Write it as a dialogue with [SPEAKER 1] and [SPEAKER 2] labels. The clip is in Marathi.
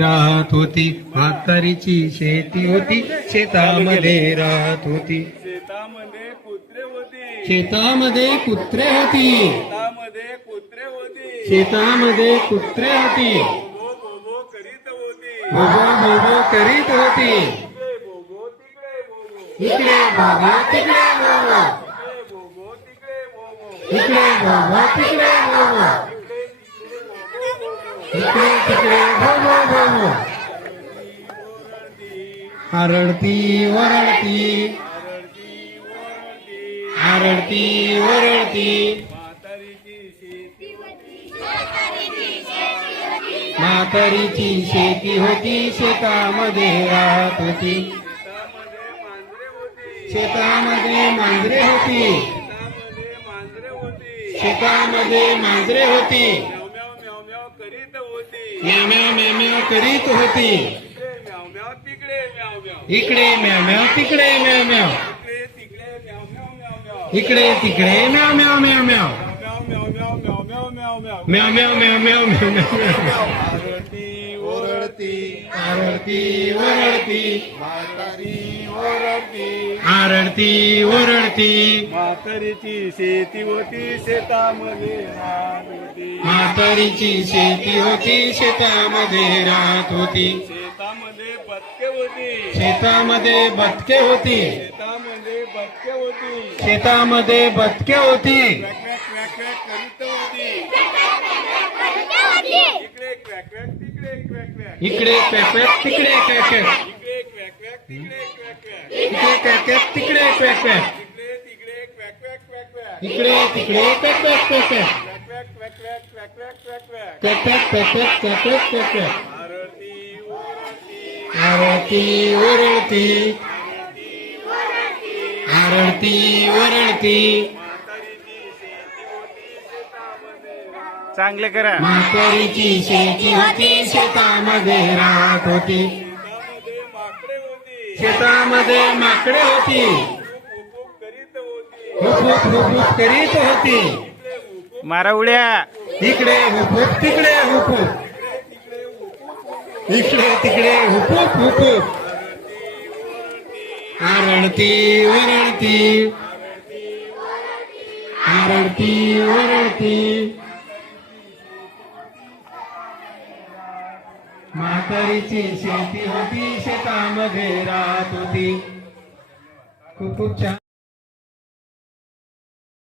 [SPEAKER 1] राहत होती म्हातारीची शेती होती शेतामध्ये राहत होती
[SPEAKER 2] शेतामध्ये कुत्रे होती
[SPEAKER 1] शेतामध्ये कुत्रे होती
[SPEAKER 2] शेतामध्ये कुत्रे होती
[SPEAKER 1] शेतामध्ये कुत्रे होती
[SPEAKER 2] बोबो बोबो करीत होती
[SPEAKER 1] इकडे बाबा तिकडे
[SPEAKER 2] बोबो
[SPEAKER 1] इकडे बाबा तिकडे बोबो इकडे तिकडे भोगो भोगो आरडती वरडती. आरडती वरडती.
[SPEAKER 2] म्हातारीची शेती
[SPEAKER 1] होती शेतामध्ये राहत होती.
[SPEAKER 2] शेतामध्ये मांजरे होती.
[SPEAKER 1] शेतामध्ये मांजरे होती.
[SPEAKER 2] करीत होती
[SPEAKER 1] म्याम्या म्याम्या करीत होती
[SPEAKER 2] इकडे म्याव तिकडे म्याव म्याव
[SPEAKER 1] इकडे म्याम्या तिकडे
[SPEAKER 2] म्याम्या इकडे तिकडे म्याव म्याव म्याव म्याव
[SPEAKER 1] इकडे तिकडे म्याम्या म्याम्या म्याव म्याव
[SPEAKER 2] म्याव म्याव म्याव म्याव म्याव
[SPEAKER 1] म्याम्या म्याम्या म्याम्या
[SPEAKER 2] ओरडती ओरडती
[SPEAKER 1] ओरडती ओरडती
[SPEAKER 2] म्हातारी ओरडती
[SPEAKER 1] आरडती ओरडती.
[SPEAKER 2] म्हातारीची शेती होती शेतामध्ये राहत होती.
[SPEAKER 1] म्हातारीची शेती होती शेतामध्ये राहत होती.
[SPEAKER 2] शेतामध्ये बदके होती.
[SPEAKER 1] शेतामध्ये बदके होती.
[SPEAKER 2] शेतामध्ये बदके होती.
[SPEAKER 1] शेतामध्ये बदके होती.
[SPEAKER 2] इकडे क्वॅक तिकडे क्वॅक
[SPEAKER 1] इकडे पॅपॅक तिकडे पॅपॅक
[SPEAKER 2] इकडे क्वॅक क्वॅक तिकडे क्वॅक क्वॅक
[SPEAKER 1] इकडे तिकडे
[SPEAKER 2] क्वॅक क्वॅक क्वॅक क्वॅक क्वॅक क्वॅक क्वॅक क्वॅक क्वॅक क्वॅक क्वॅक आरती ओरडती
[SPEAKER 1] आरडती ओरडती
[SPEAKER 2] चांगले करा
[SPEAKER 1] म्हातारीची शेती होती शेतामध्ये राहत होती
[SPEAKER 2] शेतामध्ये माकडे होती.
[SPEAKER 1] हुकूक
[SPEAKER 2] हुकूक करीत होती. मारा उड्या
[SPEAKER 1] इकडे हुकूक तिकडे हुकूक. इकडे तिकडे हुकूक हुकूक. आरणती वरडती. आरणती वरडती. म्हातारीची शेती होती शेतामध्ये राहत होती. खूप खूप छान.